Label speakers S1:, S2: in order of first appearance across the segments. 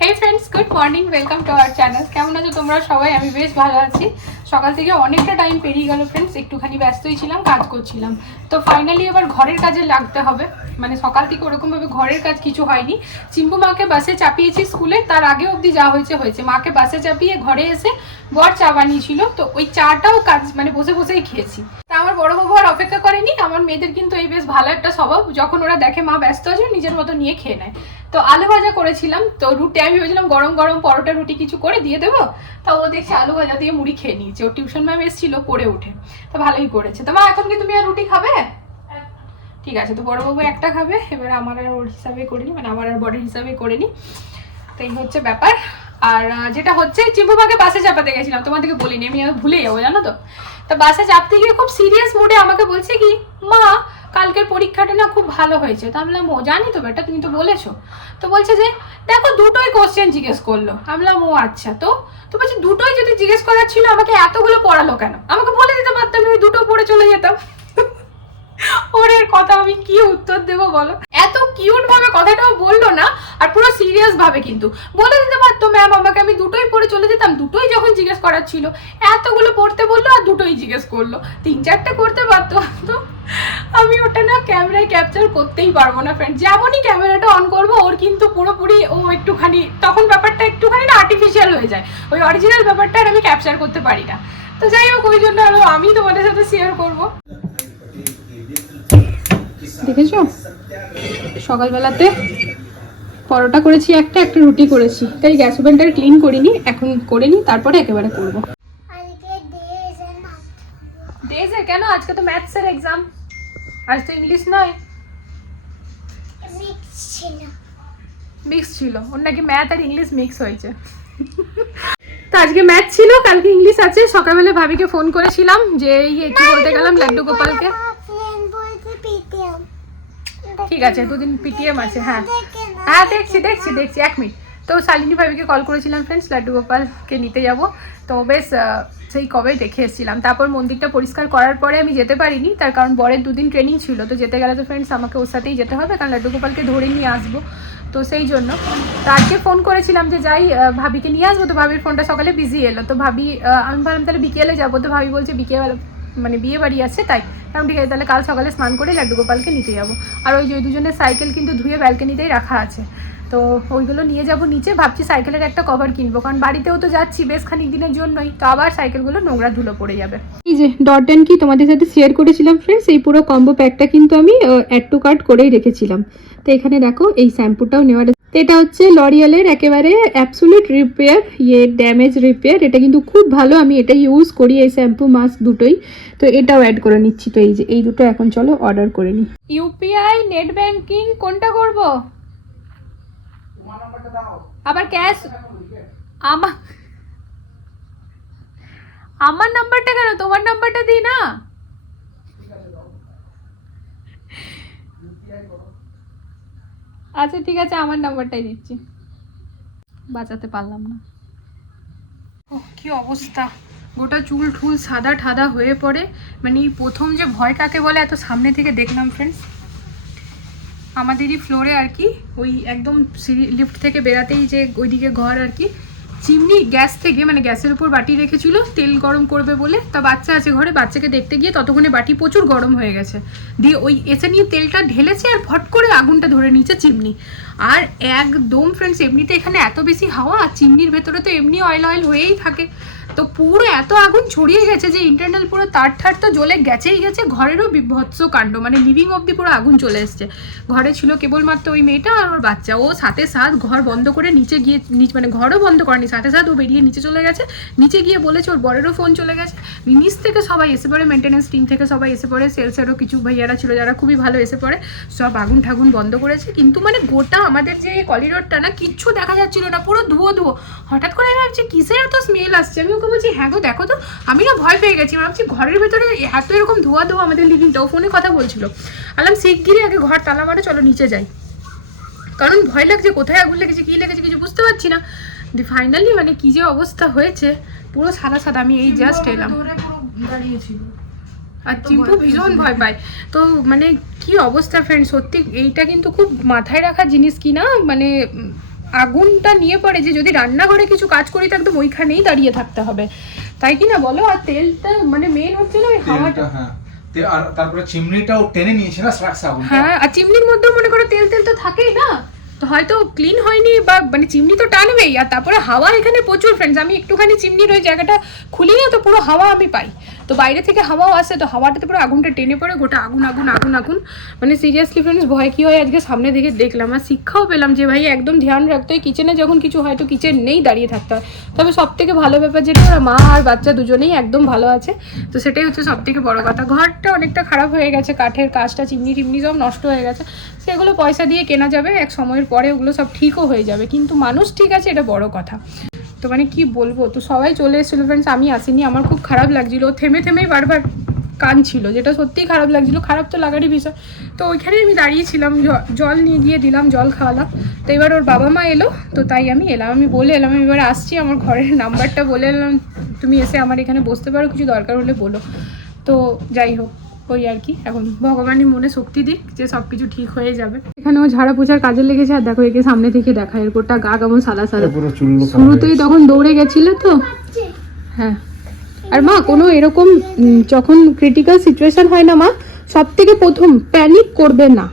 S1: Hey friends good morning welcome to our channel কেমন আছো তোমরা সবাই? আমি বেশ ভালো আছি। সকাল থেকে অনেকটা টাইম পেরিয়ে গেল ফ্রেন্ডস একটুখানি ব্যস্তই ছিলাম, কাজ করছিলাম। তো ফাইনালি এবার ঘরের কাজে লাগতে হবে। মানে সকাল থেকে ওরকমভাবে ঘরের কাজ কিছু হয়নি। চিম্পু মাকে বাসে চাপিয়েছি স্কুলে তার আগে অবধি যা হয়েছে হয়েছে। মাকে বাসে চাপিয়ে ঘরে এসে বর চা বানিয়েছিল। তো ওই চাটাও কাজ মানে বসে বসেই খেয়েছি। আমার বড় বাবু আর অপেক্ষা করেনি, আমার মেয়েদের কিন্তু এই বেশ ভালো একটা স্বভাব। যখন ওরা দেখে মা ব্যস্ত আছে, নিজের মতো নিয়ে খেয়ে নেয়। তো আলু ভাজা করেছিলাম, তো রুটি আমি ভেবেছিলাম গরম গরম পরোটা রুটি কিছু করে দিয়ে দেবো। তা ও দেখছি আলু ভাজা দিয়ে মুড়ি খেয়ে নিয়েছে। ও টিউশন ম্যাম এসেছিল পড়ে উঠে তো ভালোই করেছে। তো মা, এখন কি তুমি আর রুটি খাবে? ঠিক আছে, তো বড়বাবু একটা খাবে, এবার আমার আর ওর হিসাবে করিনি মানে আমার আর বডির হিসাবে করিনি তো এই হচ্ছে ব্যাপার। আর যেটা হচ্ছে চিম্পুমাকে বাসে চাপাতে গেছিলাম। তোমাদেরকে বলিনি, আমি ভুলে যাব, জানো তো? তো বাসে চাপতে গিয়ে খুব সিরিয়াস মুডে আমাকে বলছে কি, মা, কালকের পরীক্ষাটা না খুব ভালো হয়েছে। তো আমি ও, জানি তো বেটা তুমি তো বলেছ। তো বলছে যে, দেখো, দুটোই কোশ্চেন জিজ্ঞেস করল। আমি ও আচ্ছা তো? তো বলছে, দুটোই যদি জিজ্ঞেস করার ছিল, আমাকে এতগুলো পড়ালো কেন? আমাকে বলে দিতে পারতাম আমি দুটো পড়ে চলে যেতাম। ওরের কথা আমি কি উত্তর দেবো বলো? এত কিউট ভাবে কথাটাও বলল না, আর পুরো সিরিয়াস ভাবে কিন্তু। বলে দিতে পারতো ম্যাম আমাকে আমি দুটোই পড়ে চলে যেতাম, দুটোই যখন জিজ্ঞেস করার ছিল, এতগুলো পড়তে বলল আর দুটোই জিজ্ঞেস করল। তিন চারটে করতে পারতো তো আমি ওটা না ক্যামেরায় ক্যাপচার করতেই পারব না ফ্রেন্ড যেমনই ক্যামেরাটা অন করব, ওর কিন্তু পুরোপুরি ও একটুখানি, তখন ব্যাপারটা একটুখানি না আর্টিফিশিয়াল হয়ে যায়। ওই অরিজিনাল ব্যাপারটা আর আমি ক্যাপচার করতে পারি না। তো যাই হোক, ওই জন্য আরও আমি তোমাদের সাথে শেয়ার করব। দেখেছ? সকালবেলাতে পরোটা করেছি একটা একটা রুটি করেছি। তাই গ্যাস ওভেনটা ক্লিন করিনি এখন করে নি তারপরে একেবারে করব।
S2: ডেজে
S1: কেন? আজকে তো ম্যাথসের এক্সাম আজ তো ইংলিশ নয়। মিক্স ছিল। ওর নাকি ম্যাথ আর ইংলিশ মিক্স হয়েছে। তো আজকে ম্যাথ ছিল কালকে ইংলিশ আছে। সকালবেলা ভাবিকে ফোন করেছিলাম যে ইয়ে কি বলতে গেলাম লাড্ডু গোপালকে। ঠিক আছে, দুদিন পিটিএম আছে হ্যাঁ। হ্যাঁ দেখছি দেখছি দেখছি, এক মিনিট। তো শালিনী ভাবিকে কল করেছিলাম ফ্রেন্ডস লাড্ডু গোপালকে নিতে যাব। তো বেশ সেই কবে দেখে এসেছিলাম। তারপর মন্দিরটা পরিষ্কার করার পরে আমি যেতে পারিনি, তার কারণ বরের দুদিন ট্রেনিং ছিল। তো যেতে গেলে তো ফ্রেন্ডস আমাকে ওর সাথেই যেতে হবে, কারণ লাড্ডু গোপালকে ধরে নিয়ে আসব। তো সেই জন্য তো আজকে ফোন করেছিলাম যে যাই ভাবিকে নিয়ে আসব। তো ভাবির ফোনটা সকালে বিজি এলো। তো ভাবি আমি ভাবলাম তাহলে বিকেলে যাব। তো ভাবি বলছে বিকেল মানে বিয়ে বাড়ি আছে, তাই। কারণ ঠিক আছে, তাহলে কাল সকালে স্নান করে লাড্ডু গোপালকে নিতে যাব। আর ওই যে ওই দুজনের সাইকেল কিন্তু ধুয়ে ব্যালকনিতেই রাখা আছে। তো ওইগুলো নিয়ে যাব নিচে, ভাবছি সাইকেলের একটা কভার কিনবো, কারণ বাড়িতেও তো যাচ্ছি বেশ খানিক দিনের জন্যই, তো আবার সাইকেলগুলো নোংরা ধুলো পড়ে যাবে। এই যে ডট ডেন কি তোমাদের সাথে শেয়ার করেছিলাম ফ্রেন্ডস এই পুরো কম্বো প্যাকটা কিন্তু আমি অ্যাড টু কার্ট করেই রেখেছিলাম। তো এখানে দেখো, এই শ্যাম্পুটাও নেওয়ার এটা হচ্ছে লরিয়ালের একেবারে অ্যাবসুলিট রিপেয়ার ইয়ে ড্যামেজ রিপেয়ার এটা কিন্তু খুব ভালো, আমি এটা ইউজ করি এই শ্যাম্পু মাস্ক দুটোই। তো এটাও অ্যাড করে নিচ্ছি। তো এই যে, এই দুটো এখন চলো অর্ডার করে নিই। ইউপিআই নেট ব্যাংকিং কোনটা করব? আবার ক্যাশ আমার আমার নাম্বারটা কেন? তোমার নাম্বারটা দিই না? আচ্ছা ঠিক আছে, আমার নাম্বারটাই দিচ্ছি। বাঁচাতে পারলাম না। ও, কি অবস্থা? গোটা চুল ঠুল সাদা ঠাদা হয়ে পড়ে। মানে প্রথম যে ভয় কাকে বলে, এত সামনে থেকে দেখলাম ফ্রেন্ডস আমাদেরই ফ্লোরে আর কি, ওই একদম সিঁড়ি লিফট থেকে বেরাতেই যে ওইদিকে ঘর আর কি চিমনি গ্যাস থেকে মানে গ্যাসের উপর বাটি রেখেছিল, তেল গরম করবে বলে। তা বাচ্চা আছে ঘরে, বাচ্চাকে দেখতে গিয়ে ততক্ষণে বাটি প্রচুর গরম হয়ে গেছে। দিয়ে ওই এসে নিয়ে তেলটা ঢেলেছে আর ভট করে আগুনটা ধরে নিয়েছে চিমনি। আর একদম ফ্রেন্ডস এমনিতে এখানে এত বেশি হাওয়া, চিমনির ভেতরে তো এমনি অয়েল অয়েল হয়েই থাকে। তো পুরো এত আগুন ছড়িয়ে গেছে যে ইন্টারনাল পুরো তার ঠার তো জ্বলে গেছেই গেছে, ঘরেরও বিভৎস কাণ্ড মানে লিভিং অবধি পুরো আগুন চলে এসছে। ঘরে ছিল কেবলমাত্র ওই মেয়েটা আর ওর বাচ্চা, ও সাথে সাথ ঘর বন্ধ করে নিচে গিয়ে, নিচ মানে ঘরও বন্ধ করেনি, সাথে সাথ ও বেরিয়ে নিচে চলে গেছে। নিচে গিয়ে বলেছে ওর বরেরও ফোন চলে গেছে। নিচ থেকে সবাই এসে পড়ে মেনটেন্যান্স টিম থেকে সবাই এসে পড়ে সেলসেরও কিছু ভাইয়ারা ছিল যারা খুবই ভালো এসে পড়ে, সব আগুন ঠাগুন বন্ধ করেছে। কিন্তু মানে গোটা আমাদের যে করিডোরটা না, কিচ্ছু দেখা যাচ্ছিল না, পুরো ধুয়ো ধুয়ো। হঠাৎ করে আমি ভাবছি, কিসের এত স্মেল আসছে? আমি ওকে বলছি হ্যাঁ গো দেখো তো আমি না ভয় পেয়ে গেছি। ভাবছি ঘরের ভেতরে এত এরকম ধোয়া ধোয়া আমাদের লিভিংটা ও ফোনে কথা বলছিল। আলাম শিগগিরই আগে ঘর তালা মারো চলো নিচে যাই। কারণ ভয় লাগছে কোথায় আগুন লেগেছে কী লেগেছে কিছু বুঝতে পারছি না। দি ফাইনালি মানে কি যে অবস্থা হয়েছে পুরো সাদা সাদা আমি এই জাস্ট এলাম। আর চিম্পু ভীষণ ভয় পায়। তো মানে কি অবস্থা ফ্রেন্ড সত্যি এইটা কিন্তু খুব মাথায় রাখা জিনিস কি না? মানে আগুনটা নিয়ে পড়ে যে যদি রান্নাঘরে কিছু কাজ করি তো একদম ওইখানেই দাঁড়িয়ে থাকতে হবে। তাই কি না বলো? আর তেলটা মানে মেন হচ্ছে না ওই হাওয়াটা?
S3: হ্যাঁ। তে- আর তারপরে চিমনিটাও টেনে নিয়েছে না স্রাক্স আগুনটা?
S1: হ্যাঁ আর চিমনির মধ্যেও মনে করো তেল তেল তো থাকেই না? তো হয়তো ক্লিন হয়নি বা মানে চিমনি তো টানবেই। আর তারপরে হাওয়া এখানে প্রচুর ফ্রেন্ডস আমি একটুখানি চিমনির ওই জায়গাটা খুলি না তো পুরো হাওয়া আমি পাই। তো বাইরে থেকে হাওয়াও আসে, তো হাওয়াটাতে পুরো আগুনটা টেনে পড়ে, গোটা আগুন আগুন আগুন আগুন। মানে সিরিয়াসলি ফ্রেন্ডস ভয় কী হয় আজকে সামনে থেকে দেখলাম। আর শিক্ষাও পেলাম যে ভাই, একদম ধ্যান রাখতে হয়। কিচেনে যখন কিছু হয় তো কিচেন নেই দাঁড়িয়ে থাকতে হয়। তবে সব থেকে ভালো ব্যাপার যেটা, ওরা মা আর বাচ্চা দুজনেই একদম ভালো আছে। তো সেটাই হচ্ছে সব থেকে বড়ো কথা। ঘরটা অনেকটা খারাপ হয়ে গেছে, কাঠের কাজটা, চিমনি টিমনি সব নষ্ট হয়ে গেছে। সেগুলো পয়সা দিয়ে কেনা যাবে, এক সময়ের পরে ওগুলো সব ঠিকও হয়ে যাবে। কিন্তু মানুষ ঠিক আছে, এটা বড় কথা। তো মানে কি বলব? তো সবাই চলে এসেছিল ফ্রেন্ডস আমি আসিনি। আমার খুব খারাপ লাগছিল। থেমে থেমেই বারবার কাঁদছিল যেটা সত্যিই খারাপ লাগছিল। খারাপ তো লাগারই বিষয়। তো ওইখানেই আমি দাঁড়িয়েছিলাম জল নিয়ে গিয়ে দিলাম, জল খাওয়ালাম। তো এবার ওর বাবা মা এলো, তো তাই আমি এলাম। আমি বলে এলাম, আমি এবার আসছি। আমার ঘরের নাম্বারটা বলে এলাম, তুমি এসে আমার এখানে বসতে পারো, কিছু দরকার হলে বলো। তো যাই হোক। ওই আর কি। এখন ভগবানই মনে শক্তি দিক যে সব কিছু ঠিক হয়ে যাবে। এখানেও ঝাড়া পোছার কাজে লেগেছে আর দেখো একে সামনে থেকে দেখা এরপরটা গা কেমন সাদা সাদা। শুরুতেই তখন দৌড়ে গেছিলে তো? হ্যাঁ। আর মা কোনো এরকম যখন ক্রিটিক্যাল সিচুয়েশন হয় না মা সব থেকে প্রথম প্যানিক করবে না।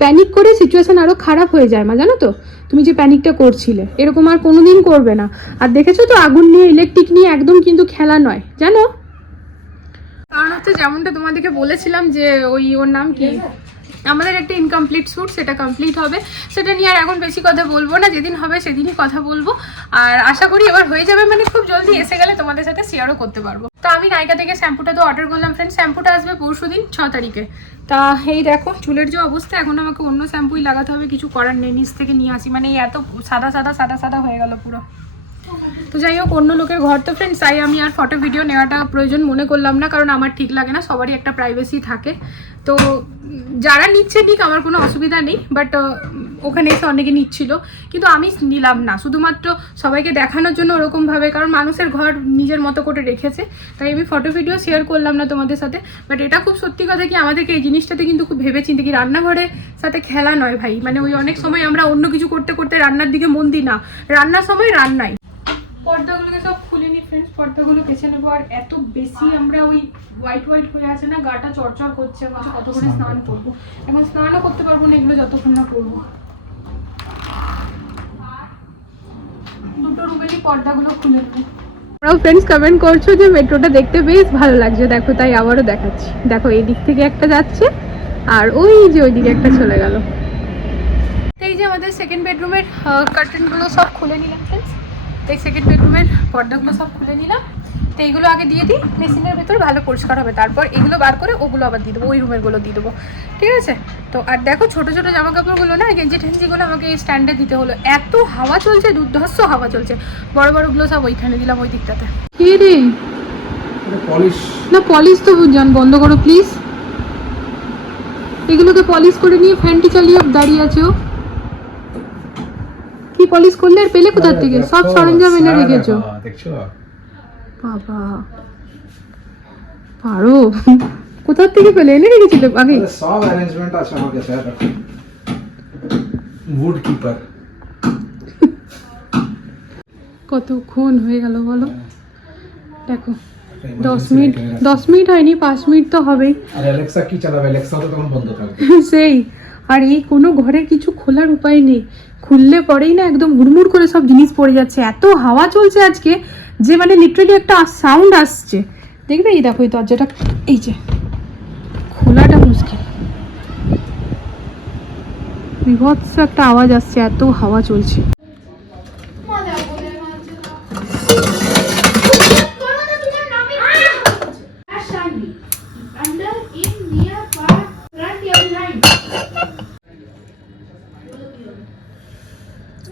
S1: প্যানিক করে সিচুয়েশন আরও খারাপ হয়ে যায় মা জানো তো? তুমি যে প্যানিকটা করছিলে এরকম আর কোনোদিন করবে না। আর দেখেছ তো আগুন নিয়ে ইলেকট্রিক নিয়ে একদম কিন্তু খেলা নয় জানো? কারণ হচ্ছে যেমনটা তোমাদেরকে বলেছিলাম যে ওই ওর নাম কি? আমাদের একটা ইনকমপ্লিট শ্যুট সেটা কমপ্লিট হবে। সেটা নিয়ে আর এখন বেশি কথা বলব না যেদিন হবে সেদিনই কথা বলব। আর আশা করি এবার হয়ে যাবে মানে খুব জলদি এসে গেলে তোমাদের সাথে শেয়ারও করতে পারব। তো আমি নায়িকা থেকে শ্যাম্পুটা তো অর্ডার করলাম ফ্রেন্ড শ্যাম্পুটা আসবে পরশু দিন ছ তারিখে। তা এই দেখো চুলের যে অবস্থা এখন আমাকে অন্য শ্যাম্পুই লাগাতে হবে কিছু করার নেই নিচ থেকে নিয়ে আসি। মানে এই এত সাদা সাদা সাদা সাদা হয়ে গেল পুরো। তো যাই হোক, অন্য লোকের ঘর তো ফ্রেন্ডস তাই আমি আর ফটো ভিডিও নেওয়াটা প্রয়োজন মনে করলাম না, কারণ আমার ঠিক লাগে না, সবারই একটা প্রাইভেসি থাকে। তো যারা নিচ্ছে নিক আমার কোনো অসুবিধা নেই বাট ওখানে এসে অনেকে নিচ্ছিল, কিন্তু আমি নিলাম না। শুধুমাত্র সবাইকে দেখানোর জন্য ওরকমভাবে কারণ মানুষের ঘর নিজের মতো করে রেখেছে, তাই আমি ফটো ভিডিও শেয়ার করলাম না তোমাদের সাথে। বাট এটা খুব সত্যি কথা কি, আমাদেরকে এই জিনিসটাতে কিন্তু খুব ভেবে চিন্তে কি, রান্নাঘরে সাথে খেলা নয় ভাই। মানে ওই অনেক সময় আমরা অন্য কিছু করতে করতে রান্নার দিকে মন দিই না। রান্নার সময় রান্নাই পর্দাগুলোকে সব খুলে নি ফ্রেন্ডস পর্দাগুলো কেচে নেব আর এত বেশি আমরা ওই হোয়াইট হোয়াইট হয়ে আছে না গাটা চরচর করছে আমার কত করে স্নান করব। এখন স্নানও করতে পারব না এগুলো যতক্ষণ না করব। দুটো রুমেরই পর্দাগুলো খুলে নেব। ফ্রেন্ডস কমেন্ট করছ যে মেট্রোটা দেখতে বেশ ভালো লাগছে। দেখো তাই আবারও দেখাচ্ছি। দেখো এই দিক থেকে একটা যাচ্ছে আর ওই যে ওই দিকে একটা চলে গেল। এই যে আমাদের সেকেন্ড বেডরুমের কার্টেনগুলো সব খুলে নিলাম ফ্রেন্ডস তো এই সেকেন্ড বেডরুমের পর্দাগুলো সব খুলে নিলাম। তো এইগুলো আগে দিয়ে দিই মেশিনের ভেতর ভালো পরিষ্কার হবে। তারপর এগুলো বার করে ওগুলো আবার দিয়ে দেবো ওই রুমেরগুলো দিয়ে দেবো। ঠিক আছে? তো আর দেখো ছোটো ছোটো জামা কাপড়গুলো না গেঞ্জি টেঞ্জিগুলো আমাকে এই স্ট্যান্ডে দিতে হলো। এত হাওয়া চলছে দুর্ধর্ষ হাওয়া চলছে। বড় বড়গুলো সব ওইখানে দিলাম ওই দিকটাতে। কি রে?
S3: পলিশ
S1: না পলিশ তো যান বন্ধ করো প্লিজ এগুলোকে পলিশ করে নিয়ে ফ্যানটি চালিয়ে দাঁড়িয়ে আছে। ও কি পলিশ করলে আর পেলে কোথার থেকে? সব সরঞ্জাম এনে রেখেছো। বাবা। পারো? কোথার থেকে পেলে? এনে রেখেছিলে আগে?
S3: সব অ্যারেঞ্জমেন্ট আছে আমার কাছে উড কিপার
S1: কতক্ষণ হয়ে গেল বলো? দেখো দশ মিনিট দশ মিনিট হয়নি পাঁচ মিনিট তো হবেই।
S3: আর অ্যালেক্সা কি চালাবে? অ্যালেক্সা তো তখন বন্ধ থাকবে।
S1: সেই। আর এই কোনো ঘরের কিছু খোলার উপায় নেই। খুললে পরেই না একদম হুড়মুড় করে সব জিনিস পড়ে যাচ্ছে। এত হাওয়া চলছে আজকে যে মানে লিটারেলি একটা সাউন্ড আসছে। দেখবে এই দেখো, এই দরজাটা, এই যে, খোলাটা মুশকিল। বিভৎস একটা আওয়াজ আসছে, এত হাওয়া চলছে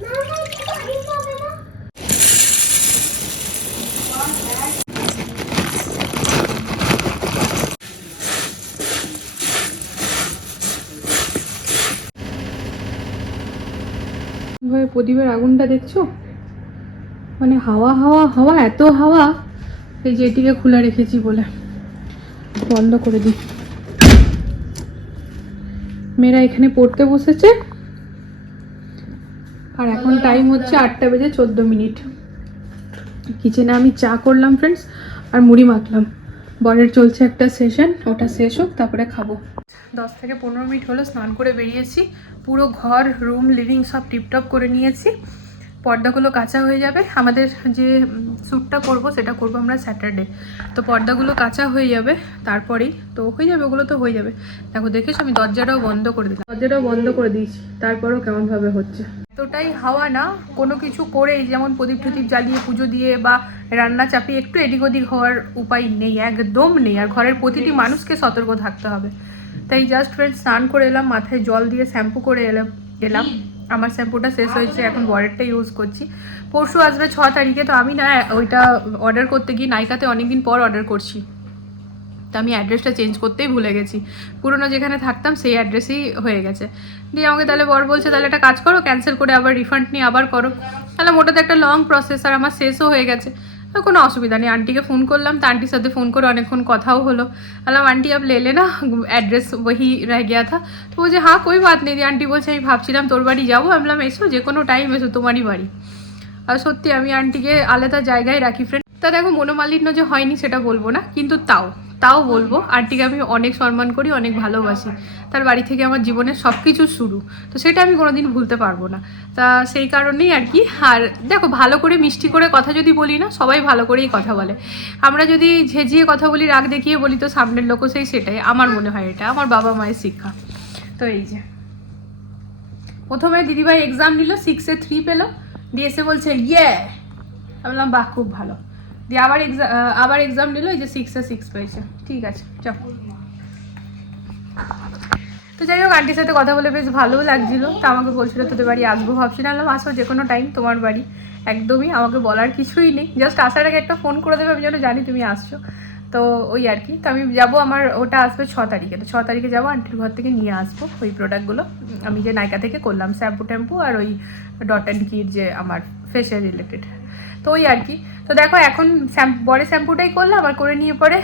S2: না না এটা পানি যাবে না
S1: ভাবে প্রদীপের আগুনটা দেখছ? মানে হাওয়া হাওয়া হাওয়া, এত হাওয়া, এই যে এটিকে খোলা রেখেছি বলে। বন্ধ করে দিই। মেয়েরা এখানে পড়তে বসেছে। আর এখন টাইম হচ্ছে আটটা বেজে চোদ্দ মিনিট। কিচেনে আমি চা করলাম ফ্রেন্ডস আর মুড়ি মাখলাম। বরের চলছে একটা সেশন ওটা শেষ হোক, তারপরে খাব। দশ থেকে পনেরো মিনিট হলো, স্নান করে বেরিয়েছি, পুরো ঘর রুম লিভিং সব টিপটপ করে নিয়েছি। পর্দাগুলো কাঁচা হয়ে যাবে। আমাদের যে স্যুটটা করব সেটা করব আমরা স্যাটারডে। তো পর্দাগুলো কাঁচা হয়ে যাবে, তারপরেই তো হয়ে যাবে, ওগুলো তো হয়ে যাবে। দেখো, দেখেছ? আমি দরজাটাও বন্ধ করে দিলাম। দরজাটাও বন্ধ করে দিয়েছি, তারপরেও কেমনভাবে হচ্ছে? এতটাই হাওয়া না, কোনো কিছু করেই যেমন প্রদীপ টদীপ জ্বালিয়ে পুজো দিয়ে বা রান্না চাপিয়ে একটু এদিক ওদিক হওয়ার উপায় নেই, একদম নেই। আর ঘরের প্রতিটি মানুষকে সতর্ক থাকতে হবে। তাই জাস্ট ফ্রেন্ড স্নান করে এলাম, মাথায় জল দিয়ে শ্যাম্পু করে এলাম এলাম। আমার শ্যাম্পুটা শেষ হয়েছে, এখন বরেরটা ইউজ করছি। পরশু আসবে ছ তারিখে, তো আমি না, ওইটা অর্ডার করতে গিয়ে নাইকাতে অনেকদিন পর অর্ডার করছি। তো আমি অ্যাড্রেসটা চেঞ্জ করতেই ভুলে গেছি। পুরনো যেখানে থাকতাম, সেই অ্যাড্রেসেই হয়ে গেছে। দিয়ে আমাকে তাহলে বর বলছে, তাহলে একটা কাজ করো ক্যান্সেল করে আবার রিফান্ড নিয়ে আবার করো। তাহলে মোটাতে একটা লং প্রসেস আর আমার শেষও হয়ে গেছে। তো কোনো অসুবিধা নেই। আন্টিকে ফোন করলাম, তো আন্টির সাথে ফোন করে অনেকক্ষণ কথাও হলো। বললাম, আন্টি, আপ লেলে না অ্যাড্রেস ওই রে গিয়া থা। তো বলছে হ্যাঁ কই বাত নেই আন্টি। বলছে, আমি ভাবছিলাম তোর বাড়ি যাব। আমি বললাম, এসো যে কোনো টাইম এসো, তোমারই বাড়ি। আর সত্যি আমি আন্টিকে আলাদা জায়গায় রাখি ফ্রেন্ড তা দেখো, মনোমালিন্য যে হয়নি, সেটা বলব না, কিন্তু তাও। তাও বলব, আন্টিকে আমি অনেক সম্মান করি, অনেক ভালোবাসি। তার বাড়ি থেকে আমার জীবনের সব কিছু শুরু। তো সেটা আমি কোনোদিন ভুলতে পারব না। তা সেই কারণেই আর কি, আর দেখো, ভালো করে মিষ্টি করে কথা যদি বলি না, সবাই ভালো করেই কথা বলে। আমরা যদি ঝেঝিয়ে কথা বলি, রাগ দেখিয়ে বলি, তো সামনের লোকও সেই সেটাই। আমার মনে হয় এটা, আমার বাবা মায়ের শিক্ষা। তো এই যে। প্রথমে দিদিভাই এক্সাম নিল সিক্সে থ্রি পেল, দিয়ে বলছে ইয়ে আমি বললাম, বাহ, খুব ভালো। দিয়ে আবার এক্সাম আবার এক্সাম নিল, এই যে সিক্সে সিক্স পেয়েছে। ঠিক আছে, চল। তো যাই হোক আন্টির সাথে কথা বলে বেশ ভালোও লাগছিল। তো আমাকে বলছিল, তোদের বাড়ি আসব ভাবছি। ভাবছিলাম আসো, যে কোনো টাইম তোমার বাড়ি। একদমই আমাকে বলার কিছুই নেই। জাস্ট আসার আগে একটা ফোন করে দেবে, আমি যেন জানি তুমি আসছো। তো ওই আর কি। তো আমি যাব আমার, ওটা আসবে ছ তারিখে। তো ছ তারিখে যাব আন্টির ঘর থেকে নিয়ে আসব ওই প্রোডাক্টগুলো আমি যে নাইকা থেকে করলাম শ্যাম্পু ট্যাম্পু আর ওই ডট অ্যান্ড কির যে আমার ফেসের রিলেটেড তো ওই আর কি। তো দেখো এখন বড় শ্যাম্পুটাই করলাম আর করে নিয়ে পরে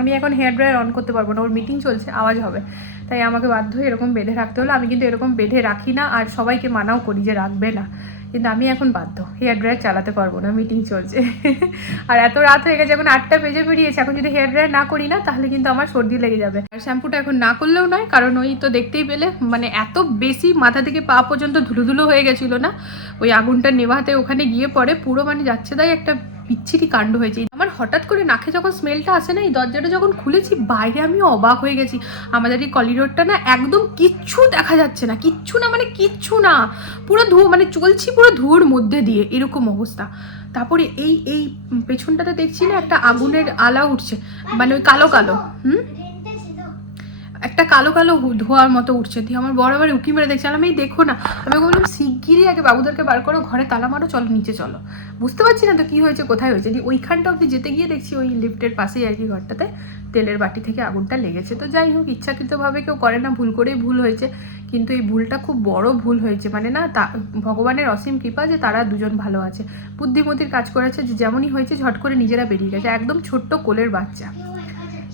S1: আমি এখন হেয়ার ড্রায়ার অন করতে পারব না, ওর মিটিং চলছে, আওয়াজ হবে। তাই আমাকে বাধ্য হয়ে এরকম বেঁধে রাখতে হলো, আমি কিন্তু এরকম বেঁধে রাখি না, আর সবাইকে মানাও করি যে রাখবে না। কিন্তু আমি এখন বাধ্য। হেয়ার ড্রায়ার চালাতে পারব না মিটিং চলছে। আর এত রাত হয়ে গেছে, এখন আটটা বেজে বেরিয়েছে। এখন যদি হেয়ার ড্রায়ার না করি না, তাহলে কিন্তু আমার সর্দি লেগে যাবে। আর শ্যাম্পুটা এখন না করলেও নয়, কারণ ওই তো দেখতেই পেলে মানে এত বেশি মাথা থেকে পা পর্যন্ত ধুলো ধুলো হয়ে গেছিল না, ওই আগুনটা নেভাতে ওখানে গিয়ে পরে, পুরো মানে যাচ্ছে তাই একটা বিচ্ছিরি কাণ্ড হয়েছে। আমার হঠাৎ করে নাকে যখন স্মেলটা আসে না, এই দরজাটা যখন খুলেছি, বাইরে আমি অবাক হয়ে গেছি। আমাদের এই কলিডোরটা না একদম কিচ্ছু দেখা যাচ্ছে না। কিচ্ছু না মানে কিচ্ছু না। পুরো ধু মানে চলছি পুরো ধুয়োর মধ্যে দিয়ে এরকম অবস্থা। তারপরে এই এই পেছনটাতে দেখছি না একটা আগুনের আলা উঠছে। মানে ওই কালো কালো। হুম? একটা কালো কালো ধোঁয়ার মতো উঠছে। দিয়ে আমার বড় বড় উকি মেরে দেখছিলাম এই দেখো না। আমি বললাম, শিগগিরই আগে বাবুদেরকে বার করো, ঘরে তালা মারো, চলো নিচে চলো। বুঝতে পারছি না তো কি হয়েছে, কোথায় হয়েছে। দিয়ে ওইখানটা অব্দি যেতে গিয়ে দেখছি ওই লিফটের পাশেই আর কি ঘরটাতে তেলের বাটি থেকে আগুনটা লেগেছে। তো যাই হোক, ইচ্ছাকৃতভাবে কেউ করে না, ভুল করেই ভুল হয়েছে। কিন্তু এই ভুলটা খুব বড় ভুল হয়েছে। মানে না, তা ভগবানের অসীম কৃপা যে তারা দুজন ভালো আছে। বুদ্ধিমতির কাজ করেছে, যে যেমনই হয়েছে, ঝট করে নিজেরা বেরিয়ে গেছে। একদম ছোট্ট কোলের বাচ্চা।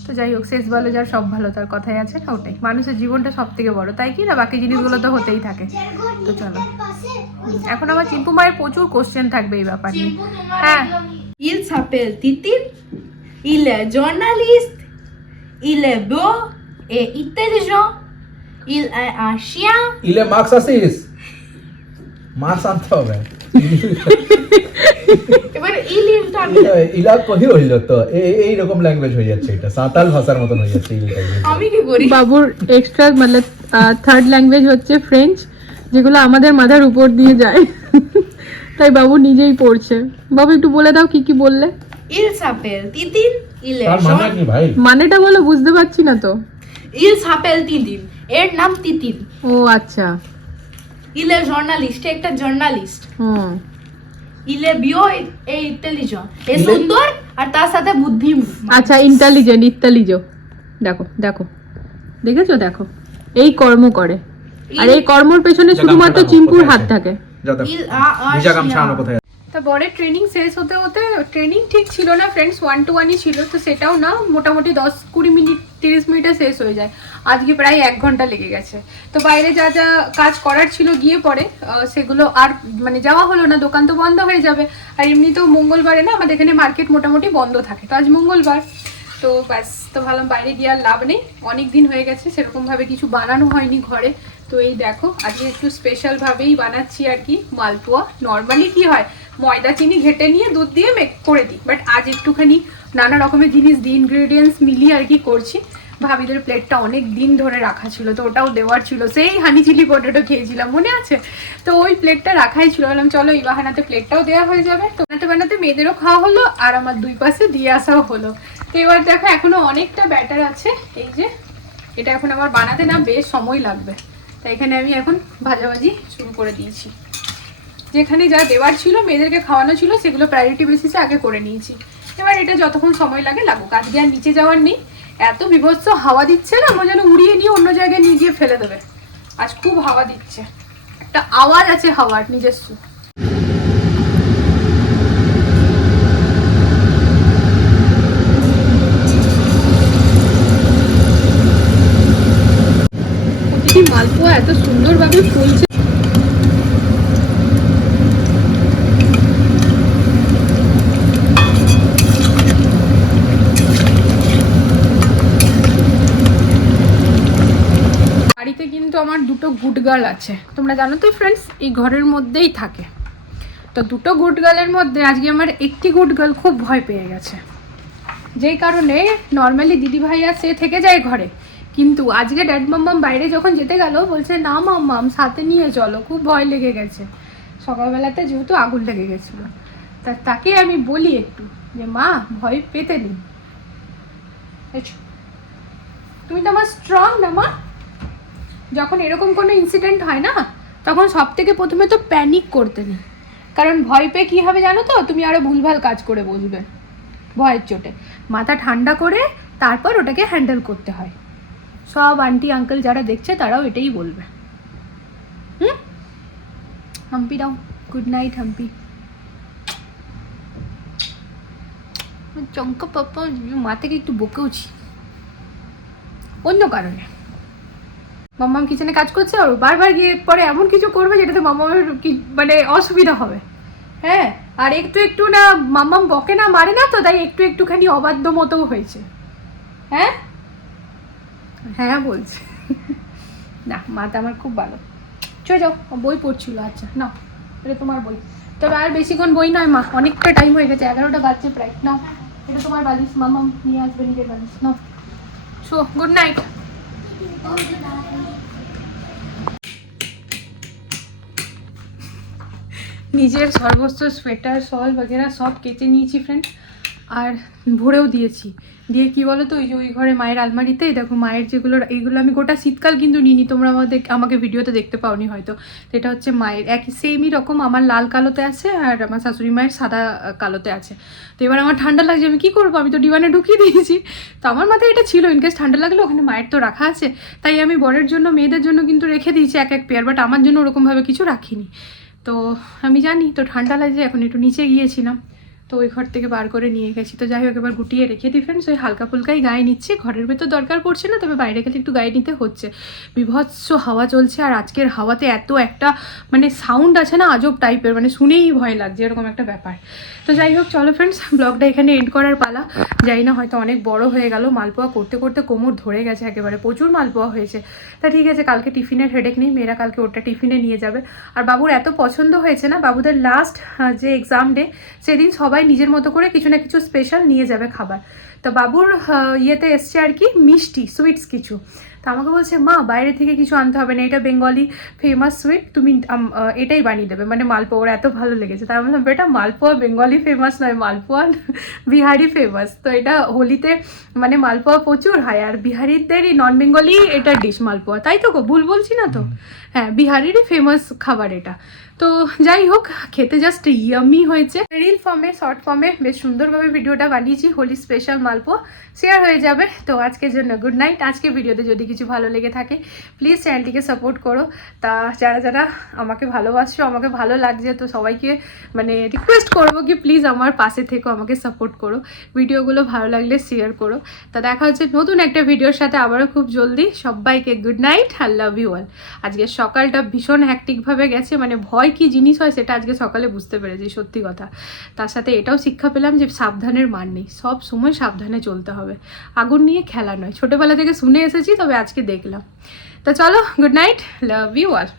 S1: তো যাই হোক শেষ ভালো যার সব ভালো তার কথাই আছে না ওটাই মানুষের জীবনটা সব থেকে বড় তাই কি না বাকি জিনিসগুলো তো হতেই থাকে তো চলো এখন আমার চিম্পু মায়ের প্রচুর কোশ্চেন থাকবে এই ব্যাপার নিয়ে হ্যাঁ
S4: Il s'appelle Titi. Il est journaliste. Il est beau et intelligent. Il est un chien.
S3: ইলে মার্কস আসিস মার্কস আনতে হবে
S4: এবার ইল আমি
S3: ইলা- ইলা কহি হইল তো? এই এইরকম ল্যাঙ্গুয়েজ হয়ে যাচ্ছে এটা। সাঁতাল ভাষার মতন হয়ে যাচ্ছে
S4: আমি কি করি?
S1: বাবুর এক্সট্রা মানে থার্ড ল্যাঙ্গুয়েজ হচ্ছে ফ্রেঞ্চ যেগুলো আমাদের মাথার উপর দিয়ে যায়। তাই বাবু নিজেই পড়ছে। বাবু একটু বলে দাও কি কি বললে।
S3: মানে
S4: jour-
S3: কি ভাই?
S1: মানেটা বলো বুঝতে পারছি না তো.
S4: এর নাম তিতিন।
S1: ও আচ্ছা।
S4: est journaliste. একটা জার্নালিস্ট
S1: হুম।
S4: এ সুন্দর আর তার সাথে বুদ্ধি
S1: আচ্ছা ইন্টেলিজেন্ট ইত্যালিজো দেখো দেখো। দেখেছ? দেখো। এই কর্ম করে। আর এই কর্মর পেছনে শুধুমাত্র চিম্পুর হাত থাকে। তা বরের ট্রেনিং শেষ হতে হতে ট্রেনিং ঠিক ছিল না ফ্রেন্ডস ওয়ান টু ওয়ানই ছিল। তো সেটাও না মোটামুটি দশ কুড়ি মিনিট তিরিশ মিনিটে শেষ হয়ে যায়। আজকে প্রায় এক ঘণ্টা লেগে গেছে। তো বাইরে যা যা কাজ করার ছিল গিয়ে পরে সেগুলো আর মানে যাওয়া হলো না, দোকান তো বন্ধ হয়ে যাবে। আর এমনিতেও মঙ্গলবারে না আমাদের এখানে মার্কেট মোটামুটি বন্ধ থাকে, তো আজ মঙ্গলবার। তো ব্যাস, তো ভাবলাম বাইরে গিয়ে আর লাভ নেই। অনেক দিন হয়ে গেছে, সেরকমভাবে কিছু বানানো হয়নি ঘরে। তো এই দেখো, আজকে একটু স্পেশালভাবেই বানাচ্ছি আর কি, মালপোয়া। নর্মালি কি হয়, ময়দা, চিনি ঘেটে নিয়ে দুধ দিয়ে মেক করে দিই। বাট আজ একটুখানি নানা রকমের জিনিস দিয়ে ইনগ্রেডিয়েন্টস মিলিয়ে আর কি করছি। ভাবিদের প্লেটটা অনেক দিন ধরে রাখা ছিল, তো ওটাও দেওয়ার ছিল। সেই হানি চিলি পটেটো খেয়েছিলাম, মনে আছে? তো ওই প্লেটটা রাখাই ছিল, বললাম, চলো, এই বাহানাতে প্লেটটাও দেওয়া হয়ে যাবে। তো বানাতে বানাতে মেয়েদেরও খাওয়া হলো, আর আমার দুই পাশে দিয়ে আসাও হলো। তো এবার দেখো, এখনও অনেকটা ব্যাটার আছে, এই যে, এটা এখন আবার বানাতে না বেশ সময় লাগবে। তাই এখানে আমি এখন ভাজাভাজি শুরু করে দিয়েছি। যেখানে যা দেওয়ার ছিল, মেয়েদেরকে খাওয়ানো ছিল, সেগুলো প্রায়োরিটি বেসিসে আগে করে নিয়েছি। এবার এটা যতক্ষণ সময় লাগে লাগুক, আজকে আর নিচে যাওয়ার নেই। এত বিভৎস হাওয়া দিচ্ছে না? আমার যেন উড়িয়ে নিয়ে অন্য জায়গায় নিয়ে গিয়ে ফেলে দেবে। আজ খুব হাওয়া দিচ্ছে। একটা আওয়াজ আছে হাওয়ার নিজস্ব মালপোয়া এত সুন্দরভাবে ফুলছে। বাড়িতে কিন্তু আমার দুটো গুড গার্ল আছে। তোমরা জানো তো ফ্রেন্ডস এই ঘরের মধ্যেই থাকে। তো দুটো গুড গার্লের মধ্যে আজকে আমার একটি গুড গার্ল খুব ভয় পেয়ে গেছে। যেই কারণে নর্মালি দিদি ভাইয়া সে থেকে যায় ঘরে। কিন্তু আজকে ড্যাড মাম্মাম বাইরে যখন যেতে গেল, বলছে, না মাম্মাম সাথে নিয়ে চলো, খুব ভয় লেগে গেছে। সকালবেলাতে যেহেতু আগুন লেগে গেছিল। তা তাকে আমি বলি একটু যে, মা, ভয় পেতে এসো। তুমি তো আমার স্ট্রং না, মা। যখন এরকম কোনো ইনসিডেন্ট হয় না, তখন সব থেকে প্রথমে তো প্যানিক করতে নেই। কারণ ভয় পেয়ে কী হবে জানো তো? তুমি আরও ভুলভাল কাজ করে বসবে ভয়ের চোটে। মাথা ঠান্ডা করে তারপর ওটাকে হ্যান্ডেল করতে হয়। সব আন্টি আঙ্কেল যারা দেখছে তারাও এটাই বলবে। হুম? হাম্পি দাও। Good night Hampi. চঙ্কা পাপ্পা মা থেকে একটু বকেওছি। অন্য কারণে। মাম্মাম কিচেনে কাজ করছে আর বারবার গিয়ে পরে এমন কিছু করবে যেটাতে মাম্মামের কি মানে অসুবিধা হবে। হ্যাঁ? আর একটু একটু না, মাম্মাম বকে না, মারে না তো, তাই একটু একটুখানি অবাধ্য মতো হয়েছে। হ্যাঁ? হ্যাঁ বলছে। না মাটা আমার খুব ভালো। চলে যাও বই পড়ছিল আচ্ছা না এটা তোমার বই। তবে আর বেশিক্ষণ বই নয়, মা, অনেকটা টাইম হয়ে গেছে, এগারোটা বাজছে প্রায়, নাও। এটা তোমার বালিশ মামাম নিয়ে আসবে নিজের বালিশ, নাও। শো গুড নাইট নিজের সর্বস্ব সোয়েটার শল বগেরা সব কেচে নিয়েছি ফ্রেন্ড আর ভরেও দিয়েছি। দিয়ে কি বলো তো ওই যে ওই ঘরে মায়ের আলমারিতে, দেখো মায়ের যেগুলো, এইগুলো আমি গোটা শীতকাল কিন্তু নিইনি, তোমরা আমাদের, আমাকে ভিডিওতে দেখতে পাওনি হয়তো। তো এটা হচ্ছে মায়ের একই সেমই রকম আমার লাল কালোতে আছে আর আমার শাশুড়ি মায়ের সাদা কালোতে আছে। তো এবার আমার ঠান্ডা লাগছে, আমি কি করব? আমি তো ডিমানে ঢুকিয়ে দিয়েছি। তো আমার মাথায় এটা ছিল ইনকেস ঠান্ডা লাগলে, ওখানে মায়ের তো রাখা আছে। তাই আমি বরের জন্য, মেয়েদের জন্য কিন্তু রেখে দিয়েছি এক এক পেয়ার বাট আমার জন্য ওরকমভাবে কিছু রাখিনি। তো আমি জানি, তো ঠান্ডা লাগছে, এখন একটু নিচে গিয়েছিলাম। তো ওই ঘর থেকে বার করে নিয়ে গেছি। তো যাই হোক, এবার গুটিয়ে রেখে দিই ফ্রেন্ডস ওই হালকা ফুলকাই গায়ে নিচ্ছি। ঘরের ভেতর দরকার পড়ছে না, তবে বাইরে গেলে একটু গায়ে নিতে হচ্ছে। বিভৎস হাওয়া চলছে, আর আজকের হাওয়াতে এত একটা মানে সাউন্ড আছে না আজব টাইপের মানে শুনেই ভয় লাগছে, এরকম একটা ব্যাপার। তো যাই হোক, চলো ফ্রেন্ডস ব্লগটা এখানে এন্ড করার পালা। যাই না, হয়তো অনেক বড় হয়ে গেল, মালপোয়া করতে করতে কোমর ধরে গেছে একেবারে, প্রচুর মালপোয়া হয়েছে। তা ঠিক আছে, কালকে টিফিনের হেডেক নেই, মেয়েরা কালকে ওটা টিফিনে নিয়ে যাবে। আর বাবুর এত পছন্দ হয়েছে না, বাবুদের লাস্ট যে এক্সাম ডে সেদিন সবাই নিজের মতো করে কিছু না কিছু স্পেশাল নিয়ে যাবে খাবার। তো বাবুর ইয়েতে এসছে আর কি মিষ্টি সুইটস কিছু। তো আমাকে বলছে মা বাইরে থেকে কিছু আনতে হবে না এটা বেঙ্গলি ফেমাস সুইট তুমি এটাই বানিয়ে দেবে। মানে মালপোয়া ওর এত ভালো লেগেছে। তার বললাম বেটা মালপোয়া বেঙ্গলি ফেমাস নয় মালপোয়া বিহারি ফেমাস তো এটা হোলিতে মানে মালপোয়া প্রচুর হয় আর বিহারিদেরই নন বেঙ্গলি এটা ডিশ মালপোয়া। তাই তো গো? ভুল বলছি না তো? হ্যাঁ বিহারেরই ফেমাস খাবার এটা। তো যাই হোক, খেতে জাস্ট ইয়ামি হয়েছে। রিল ফর্মে শর্ট ফর্মে বেশ সুন্দরভাবে ভিডিওটা বানিয়েছি, হোলি স্পেশাল মালপো শেয়ার হয়ে যাবে। তো আজকের জন্য গুড নাইট আজকে ভিডিওতে যদি কিছু ভালো লেগে থাকে প্লিজ চ্যানেলটিকে সাপোর্ট করো। তা যারা যারা আমাকে ভালোবাসছো, আমাকে ভালো লাগছে, তো সবাইকে মানে রিকোয়েস্ট করব কি প্লিজ আমার পাশে থেকো, আমাকে সাপোর্ট করো। ভিডিওগুলো ভালো লাগলে শেয়ার করো। তা দেখা হচ্ছে নতুন একটা ভিডিওর সাথে আবারও খুব জলদি। সবাইকে গুড নাইট আর লাভ ইউ অল আজকে সকালটা ভীষণ হ্যাকটিকভাবে গেছে মানে ভয় কি জিনিস হয় সেটা আজকে সকালে বুঝতে পেরেছি, সত্যি কথা। তার সাথে এটাও শিক্ষা পেলাম যে সাবধানের মান নেই। সব সময় সাবধানে চলতে হবে। আগুন নিয়ে খেলা নয়। ছোটোবেলা থেকে শুনে এসেছি, তবে আজকে দেখলাম। তা চলো good night love you all